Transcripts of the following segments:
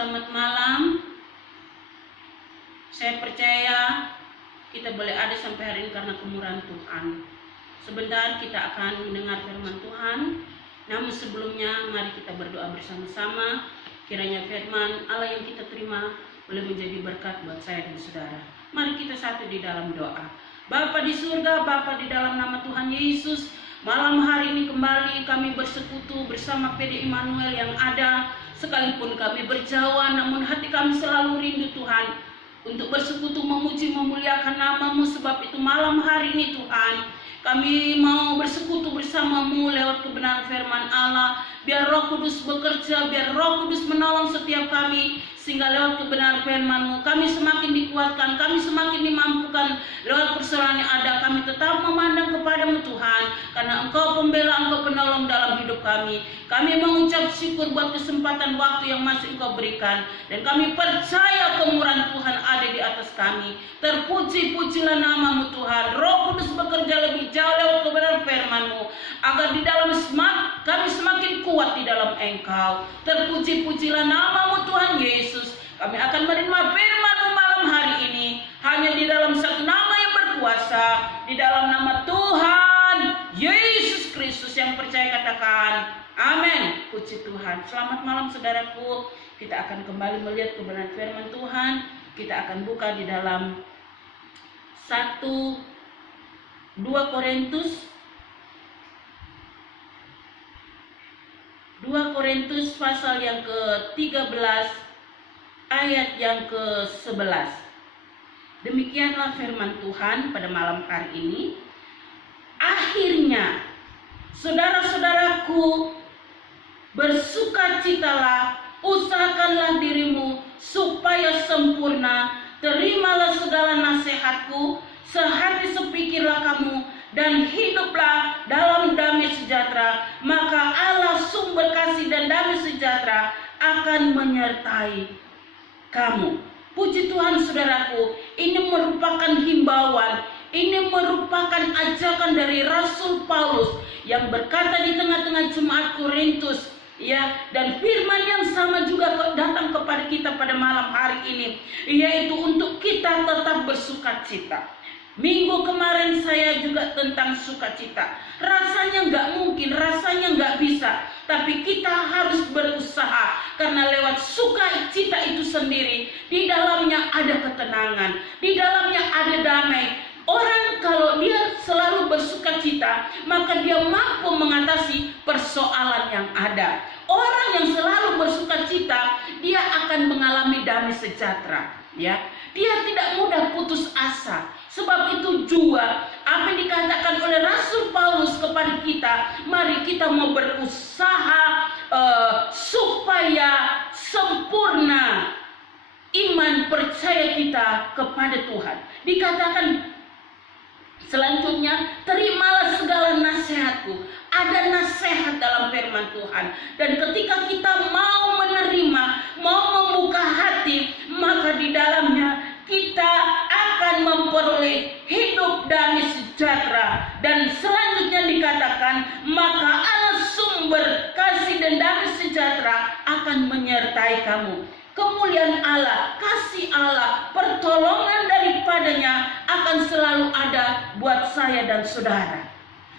selamat malam. Saya percaya kita boleh ada sampai hari ini karena kemurahan Tuhan. Sebentar kita akan mendengar firman Tuhan. Namun sebelumnya mari kita berdoa bersama-sama. Kiranya firman Allah yang kita terima boleh menjadi berkat buat saya dan saudara. Mari kita satu di dalam doa. Bapa di surga, Bapa di dalam nama Tuhan Yesus, malam hari ini kembali kami bersekutu bersama PD Immanuel yang ada. Sekalipun kami berjauhan, namun hati kami selalu rindu Tuhan untuk bersekutu, memuji, memuliakan nama-Mu. Sebab itu malam hari ini Tuhan, kami mau bersekutu bersama-Mu lewat kebenaran firman Allah. Biar Roh Kudus bekerja, biar Roh Kudus menolong setiap kami, sehingga lewat kebenaran firman-Mu kami semakin dikuatkan, kami semakin dimampukan. Lewat persoalan yang ada, kami tetap memandang kepada-Mu Tuhan, karena Engkau pembela, Engkau penolong dalam hidup kami. Kami mengucap syukur buat kesempatan waktu yang masih Engkau berikan, dan kami percaya kemurahan Tuhan ada di atas kami. Terpuji-pujilah nama-Mu Tuhan. Roh Kudus bekerja lebih jauh lewat kebenaran firman-Mu, agar di dalam kami semakin kuat di dalam Engkau. Terpuji-pujilah nama-Mu Tuhan Yesus. Kami akan menerima firman-Mu malam hari ini hanya di dalam satu nama yang berkuasa, di dalam nama Tuhan Yesus Kristus. Yang percaya katakan amin. Puji Tuhan. Selamat malam saudaraku. Kita akan kembali melihat kebenaran firman Tuhan. Kita akan buka di dalam 2 Korintus pasal yang ke-13 ayat yang ke-11. Demikianlah firman Tuhan pada malam hari ini. Akhirnya, saudara-saudaraku, bersukacitalah, usahakanlah dirimu supaya sempurna, terimalah segala nasihatku, sehati sepikirlah kamu, dan hiduplah dalam damai sejahtera. Maka Allah sumber kasih dan damai sejahtera akan menyertai kamu. Puji Tuhan saudaraku, ini merupakan himbauan, ini merupakan ajakan dari Rasul Paulus yang berkata di tengah-tengah jemaat Korintus, ya, dan firman yang sama juga datang kepada kita pada malam hari ini, yaitu untuk kita tetap bersukacita. Minggu kemarin saya juga tentang sukacita. Rasanya nggak mungkin, rasanya nggak bisa, tapi kita harus berusaha, karena lewat sukacita itu sendiri, di dalamnya ada ketenangan, di dalamnya ada damai. Orang kalau dia selalu bersukacita, maka dia mampu mengatasi persoalan yang ada. Orang yang selalu bersukacita, dia akan mengalami damai sejahtera, ya. Dia tidak mudah putus asa. Sebab itu juga apa yang dikatakan oleh Rasul Paulus kepada kita, mari kita mau berusaha supaya sempurna iman percaya kita kepada Tuhan. Dikatakan selanjutnya, terimalah segala nasihatku. Ada nasihat dalam firman Tuhan. Dan ketika kita mau menerima, mau membuka hati, maka di dalamnya kita akan memperoleh hidup damai sejahtera. Dan selanjutnya dikatakan, maka Allah sumber kasih dan damai sejahtera akan menyertai kamu. Kemuliaan Allah, kasih Allah, pertolongan daripadanya akan selalu ada buat saya dan saudara.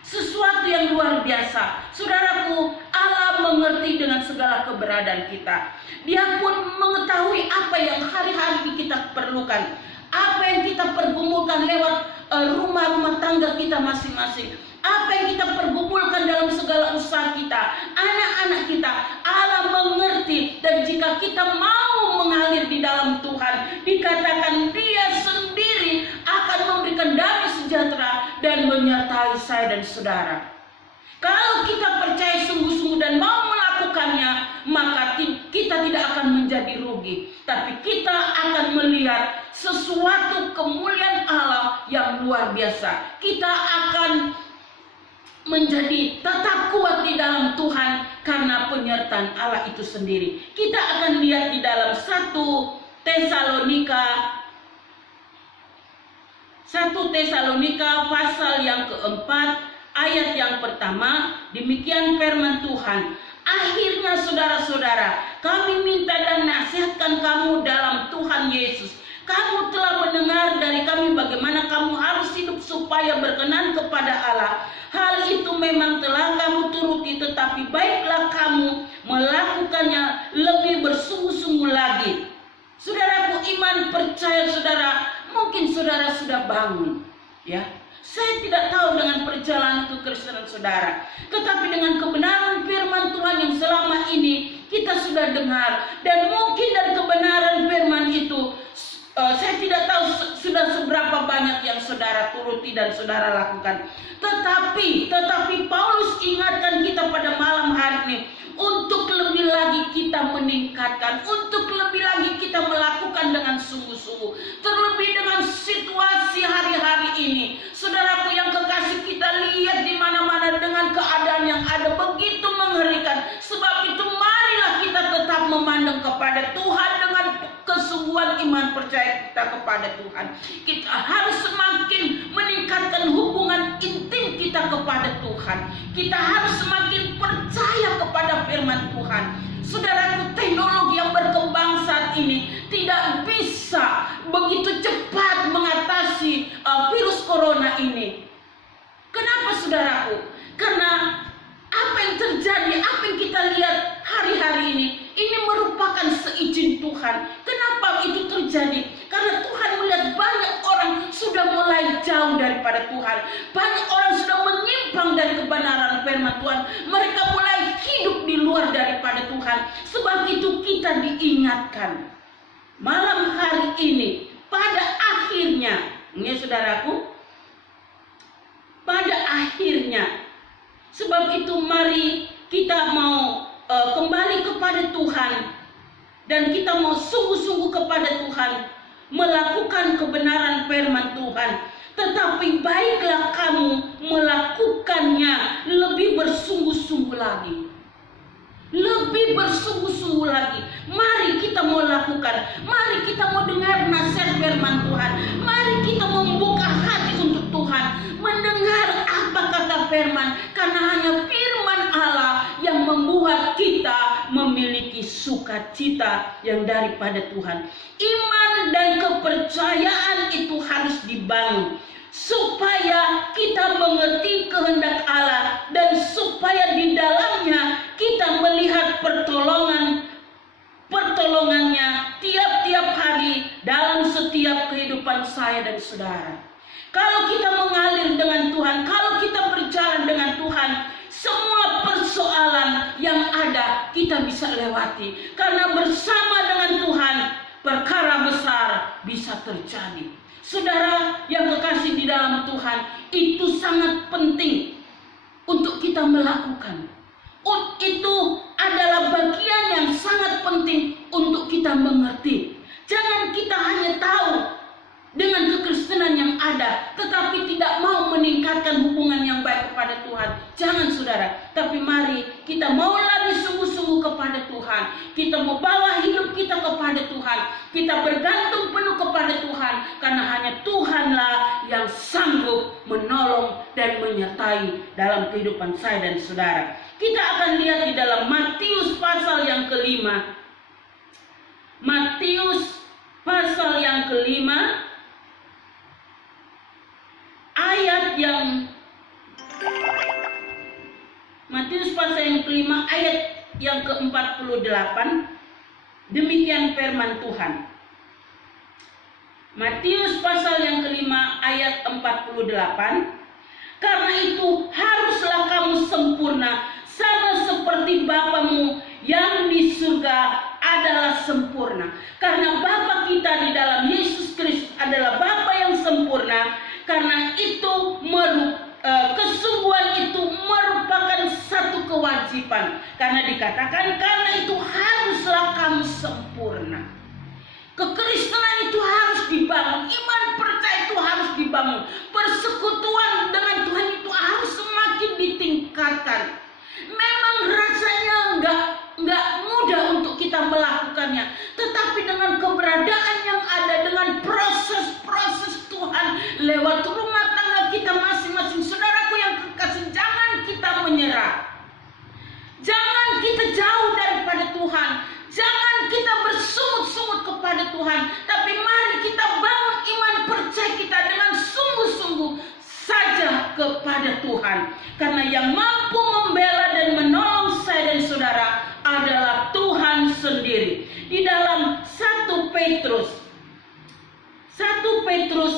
Sesuatu yang luar biasa. Saudaraku, Allah mengerti dengan segala keberadaan kita. Dia pun mengetahui apa yang hari-hari kita perlukan, apa yang kita pergumulkan lewat rumah-rumah tangga kita masing-masing, apa yang kita pergumulkan dalam segala usaha kita, anak-anak kita. Allah mengerti, dan jika kita mau mengalir di dalam Tuhan, dikatakan Dia sendiri akan memberikan damai sejahtera dan menyertai saya dan saudara. Kalau kita percaya sungguh-sungguh dan mau melakukannya, maka kita tidak akan menjadi rugi, tapi kita akan melihat sesuatu kemuliaan Allah yang luar biasa. Kita akan menjadi tetap kuat di dalam Tuhan karena penyertaan Allah itu sendiri. Kita akan lihat di dalam 1 Tesalonika pasal yang keempat ayat yang pertama. Demikian firman Tuhan. Akhirnya saudara-saudara, kami minta dan nasihat mengingatkan kamu dalam Tuhan Yesus. Kamu telah mendengar dari kami bagaimana kamu harus hidup supaya berkenan kepada Allah. Hal itu memang telah kamu turuti, tetapi baiklah kamu melakukannya lebih bersungguh-sungguh lagi. Saudaraku, iman percaya saudara, mungkin saudara sudah bangun, ya. Saya tidak tahu dengan perjalanan kekristenan saudara, tetapi dengan kebenaran firman Tuhan yang selama ini kita sudah dengar, dan mungkin dari kebenaran firman itu saya tidak tahu sudah seberapa banyak yang saudara turuti dan saudara lakukan. Tetapi Paulus ingatkan kita pada malam hari ini untuk lebih lagi kita meningkatkan, untuk lebih lagi kita melakukan dengan sungguh-sungguh, terlebih dengan situasi hari-hari ini. Saudaraku yang kekasih, kita lihat di mana-mana dengan keadaan yang ada begitu mengerikan. Sebab itu marilah kita tetap memandang kepada Tuhan dengan kesungguhan iman percaya kita kepada Tuhan. Kita harus semakin meningkatkan hubungan intim kita kepada Tuhan. Kita harus semakin percaya kepada firman Tuhan. Saudaraku, teknologi yang berkembang saat ini tidak bisa begitu cepat mengatasi virus corona ini. Kenapa saudaraku? Karena apa yang terjadi, apa yang kita lihat hari-hari ini merupakan seizin Tuhan. Kenapa itu terjadi? Karena Tuhan melihat banyak orang sudah mulai jauh daripada Tuhan. Banyak orang sudah menyimpang dari kebenaran firman Tuhan. Mereka mulai hidup di luar daripada Tuhan. Sebab itu kita diingatkan malam hari ini, pada akhirnya, ini saudaraku, pada akhirnya. Sebab itu mari kita mau kembali kepada Tuhan, dan kita mau sungguh-sungguh kepada Tuhan, melakukan kebenaran firman Tuhan. Tetapi baiklah kamu melakukannya lebih bersungguh-sungguh lagi. Lebih bersungguh-sungguh lagi. Mari kita mau lakukan. Mari kita mau dengar nasihat firman Tuhan. Mari kita membuka hati untuk Tuhan, mendengar apa kata firman. Karena hanya firman Allah yang membuat kita memiliki sukacita yang daripada Tuhan. Iman dan kepercayaan itu harus dibangun supaya kita mengerti kehendak Allah, dan supaya di dalamnya kita melihat pertolongannya tiap-tiap hari dalam setiap kehidupan saya dan saudara. Kalau kita mengalir dengan Tuhan, kalau kita berjalan dengan Tuhan, semua persoalan yang ada kita bisa lewati. Karena bersama dengan Tuhan, perkara besar bisa terjadi. Saudara yang kekasih di dalam Tuhan, itu sangat penting untuk kita melakukan. Itu adalah bagian yang sangat penting untuk kita mengerti. Jangan kita hanya tahu dengan kekristenan yang ada, tetapi tidak mau meningkatkan hubungan yang baik kepada Tuhan. Jangan saudara, tapi mari kita mau lagi sungguh-sungguh kepada Tuhan. Kita mau bawa hidup kita kepada Tuhan. Kita bergantung penuh kepada Tuhan, karena hanya Tuhanlah yang sanggup menolong dan menyertai dalam kehidupan saya dan saudara. Kita akan lihat di dalam Matius pasal yang kelima. Matius pasal yang kelima, ayat yang Matius pasal yang kelima ayat yang ke-48. Demikian firman Tuhan. Matius pasal yang kelima ayat 48. Karena itu haruslah kamu sempurna, sama seperti Bapamu yang di surga adalah sempurna. Karena Bapa kita di dalam Yesus Kristus adalah Bapa yang sempurna. Karena itu kesungguhan itu merupakan satu kewajiban. Karena dikatakan, karena itu haruslah kamu sempurna. Kekristenan itu harus dibangun. Iman percaya itu harus dibangun. Persekutuan dengan Tuhan itu harus semakin ditingkatkan. Memang rasanya enggak mudah untuk kita melakukannya. Tetapi dengan keberadaan yang ada, dengan proses-proses Tuhan lewat rumah tangga kita masing-masing, saudaraku yang kekasih, jangan kita menyerah. Jangan kita jauh daripada Tuhan. Jangan kita bersungut-sungut Tuhan. Karena yang mampu membela dan menolong saya dan saudara adalah Tuhan sendiri. Di dalam 1 Petrus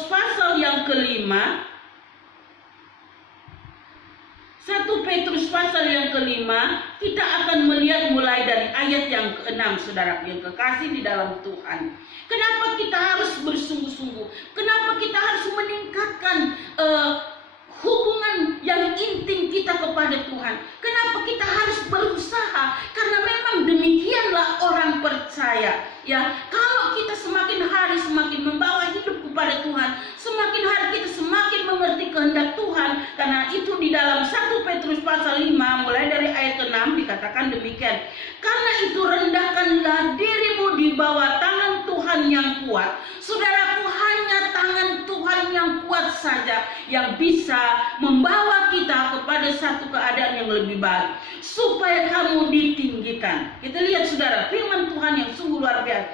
pasal yang kelima, 1 Petrus pasal yang kelima, kita akan melihat mulai dari ayat yang ke-6, saudara yang kekasih di dalam Tuhan. Kenapa kita harus bersungguh-sungguh? Kenapa kita harus meningkatkan hubungan yang intim kita kepada Tuhan? Kenapa kita harus berusaha? Karena memang demikianlah orang percaya. Ya, kalau kita semakin hari semakin membawa hidup kepada Tuhan, semakin hari kita semakin mengerti kehendak Tuhan. Karena itu di dalam 1 Petrus pasal 5 mulai dari ayat 6 dikatakan demikian. Karena itu rendahkanlah dirimu di bawah tangan Tuhan yang kuat. Saudaraku, hanya tangan Tuhan yang kuat saja yang bisa membawa kita kepada satu keadaan yang lebih baik, supaya kamu ditinggikan. Kita lihat saudara, firman Tuhan yang sungguh luar biasa.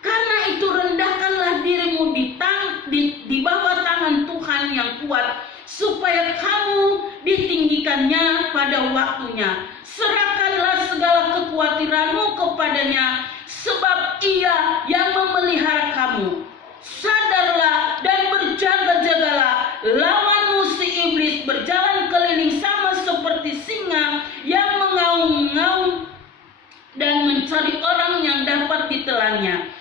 Karena itu rendahkanlah dirimu di bawah tangan Tuhan yang kuat, supaya kamu ditinggikannya pada waktunya. Serahkanlah segala kekhawatiranmu kepadanya, sebab Ia yang memelihara kamu. Sadarlah dan berjaga-jagalah, lawanmu si iblis berjalan keliling sama seperti singa yang mengaum-ngaum dan mencari orang yang dapat ditelannya.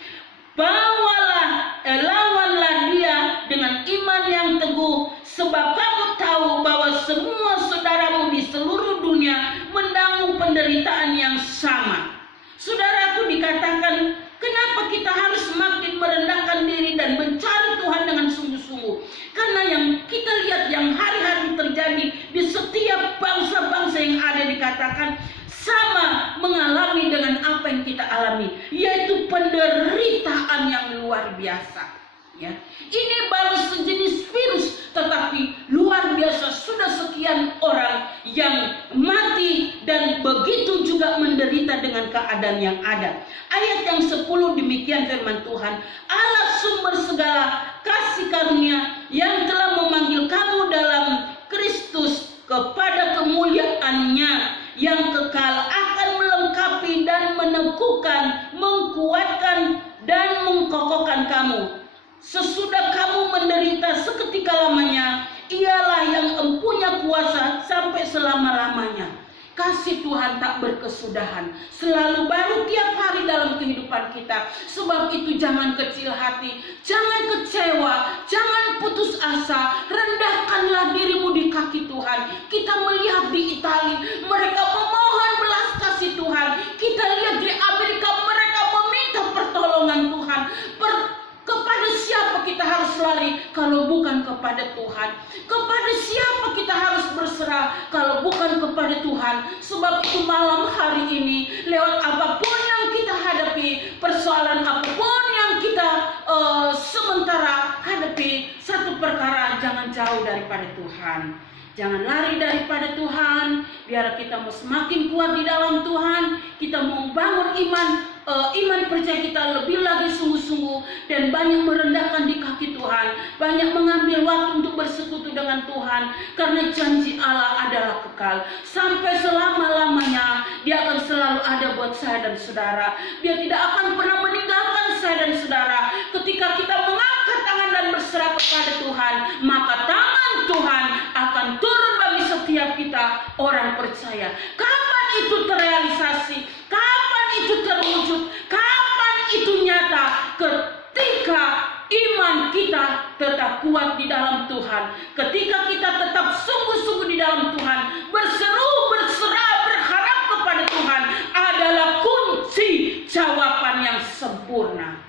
Lawanlah dia dengan iman yang teguh, sebab kamu tahu bahwa semua saudaramu di seluruh dunia menanggung penderitaan yang sama. Saudaraku, dikatakan kenapa kita harus semakin merendahkan diri dan mencari Tuhan dengan sungguh-sungguh? Karena yang kita lihat yang hari-hari terjadi di setiap bangsa-bangsa yang ada dikatakan sama mengalami dengan apa yang kita alami, yaitu penderitaan yang luar biasa. Ya, ini baru sejenis virus, tetapi luar biasa sudah sekian orang yang mati dan begitu juga menderita dengan keadaan yang ada. Ayat yang 10 demikian firman Tuhan, Allah sumber segala kasih karunia yang telah memanggil kamu dalam Kristus kepada kemuliaan-Nya yang kekal akan melengkapi dan meneguhkan, mengkuatkan dan mengkokohkan kamu. Sesudah kamu menderita seketika lamanya, Ialah yang empunya kuasa sampai selama-lamanya. Kasih Tuhan tak berkesudahan, selalu baru tiap hari dalam kehidupan kita. Sebab itu jangan kecil hati, jangan kecewa, jangan putus asa. Rendahkanlah dirimu di kaki Tuhan. Kita melihat di Italia, mereka memohon belas kasih Tuhan. Kita lihat di Amerika, mereka meminta pertolongan Tuhan. Kepada siapa kita harus lari kalau bukan kepada Tuhan? Kepada siapa kita harus berserah kalau bukan kepada Tuhan? Sebab itu malam hari ini, lewat apapun yang kita hadapi, persoalan apapun yang kita sementara hadapi, satu perkara, jangan jauh daripada Tuhan. Jangan lari daripada Tuhan. Biar kita mau semakin kuat di dalam Tuhan, kita mau bangun iman percaya kita lebih lagi sungguh-sungguh dan banyak merendahkan di kaki Tuhan, banyak mengambil waktu untuk bersekutu dengan Tuhan, karena janji Allah adalah kekal sampai selama-lamanya. Dia akan selalu ada buat saya dan saudara. Dia tidak akan pernah meninggalkan saya dan saudara. Ketika kita mengangkat tangan dan berserah kepada Tuhan, maka tangan Tuhan akan turun bagi setiap kita orang percaya. Kapan itu terrealisasi? Kapan itu terwujud? Kapan itu nyata? Ketika iman kita tetap kuat di dalam Tuhan, ketika kita tetap sungguh-sungguh di dalam Tuhan, berseru, berserah, berharap kepada Tuhan adalah kunci jawaban yang sempurna.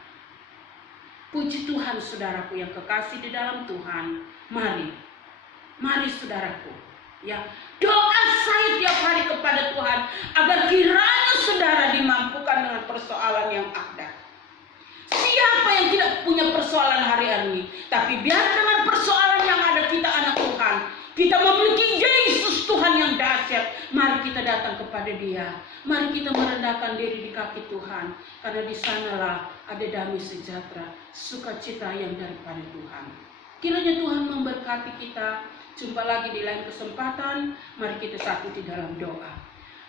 Puji Tuhan, saudaraku yang kekasih di dalam Tuhan. Mari saudaraku, ya, doa saya tiap hari kepada Tuhan agar kiranya saudara dimampukan dengan persoalan yang ada. Siapa yang tidak punya persoalan hari ini? Tapi biar dengan persoalan yang ada, kita anak Tuhan, kita memiliki Yesus Tuhan yang dahsyat. Mari kita datang kepada Dia. Mari kita merendahkan diri di kaki Tuhan, karena di sanalah ada damai sejahtera, sukacita yang daripada Tuhan. Kiranya Tuhan memberkati kita. Jumpa lagi di lain kesempatan. Mari kita satu di dalam doa.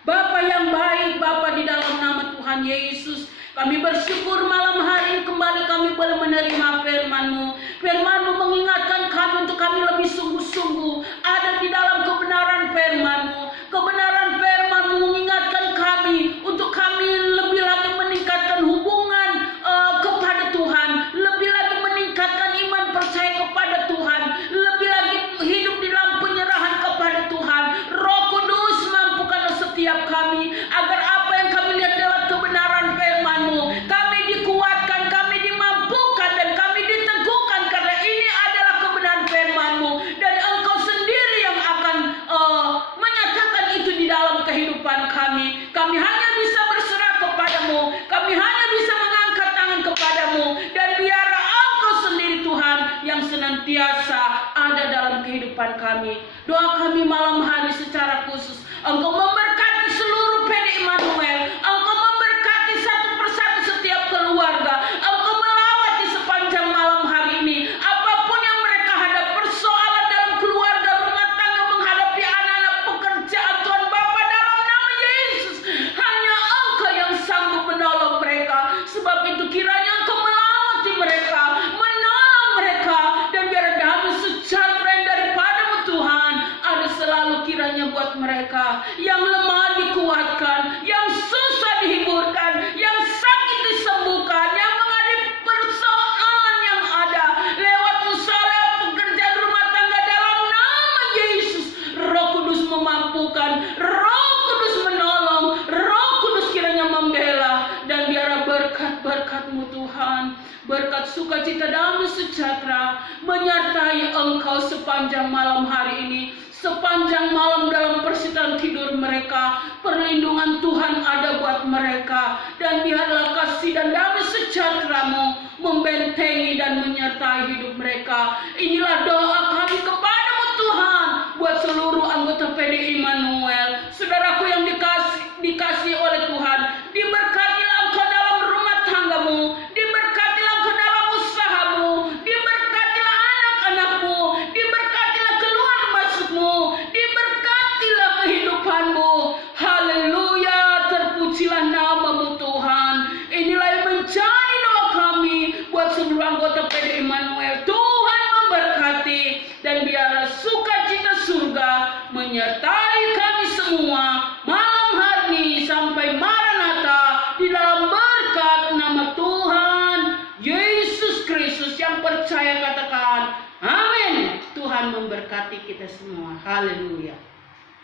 Bapa yang baik, Bapa, di dalam nama Tuhan Yesus, kami bersyukur malam hari ini kembali kami boleh menerima firman-Mu. Firman-Mu mengingatkan kami untuk kami lebih sungguh-sungguh ada di dalam kebenaran firman-Mu. Kebenaran firman-Mu mengingatkan kami untuk kami lebih lagi meningkatkan hubungan kepada Tuhan, lebih lagi meningkatkan iman percaya kepada Tuhan, lebih lagi hidup di dalam penyerahan kepada Tuhan. Roh Kudus, mampukanlah setiap kami agar apa yang kami lihat dalam kebenaran firman-Mu, kami dikuatkan, kami dimampukan, dan kami diteguhkan karena ini adalah kebenaran firman-Mu, dan Engkau sendiri yang akan menyatakan itu di dalam kehidupan kami. Kami hanya bisa berserah kepadamu, kami hanya bisa mengangkat tangan kepadamu, dan biarlah Engkau sendiri Tuhan yang senantiasa ada dalam kehidupan kami. Doa kami malam hari secara khusus, Engkau memberkati seluruh PD Immanuel, Engkau memberkati satu persatu setiap keluarga, Engkau melawati sepanjang malam hari ini. Apapun yang mereka hadap, persoalan dalam keluarga, rumah tangga, menghadapi anak-anak, pekerjaan, Tuhan Bapa, dalam nama Yesus, hanya Engkau yang sanggup menolong mereka. Sebab itu kiranya Engkau melawati mereka, menolong mereka, dan biar damai sejahtera yang daripadamu Tuhan ada selalu kiranya buat mereka. Yang lemah dikuatkan, yang susah dihiburkan, yang sakit disembuhkan, yang menghadapi persoalan yang ada lewat usaha, lewat pekerjaan rumah tangga, dalam nama Yesus. Roh Kudus memampukan, Roh Kudus menolong, Roh Kudus kiranya membela, dan biar berkat-berkat-Mu Tuhan, berkat sukacita damai sejahtera menyertai Engkau sepanjang malam hari ini, sepanjang malam dalam persediaan tidur mereka. Perlindungan Tuhan ada buat mereka, dan biarlah kasih dan damai sejahtera-Mu membentengi dan menyertai hidup mereka. Inilah doa kami kepadamu Tuhan, buat seluruh anggota PD Immanuel, saudaraku yang dikasih oleh Tuhan. Diberkatilah Engkau dalam rumah tanggamu, diberkatilah Engkau dalam usahamu, diberkatilah anak-anakmu, diberkatilah keluar masukmu, diberkatilah kehidupanmu. Haleluya, terpujilah nama-Mu Tuhan. Inilah yang menjadi doa kami buat seluruh anggota PD Immanuel. Tuhan memberkati, dan biarlah sukacita surga menyertai kami semua malam hari ini sampai Maranatha, di dalam berkat nama Tuhan Yesus Kristus. Yang percaya katakan amin. Tuhan memberkati kita semua. Haleluya.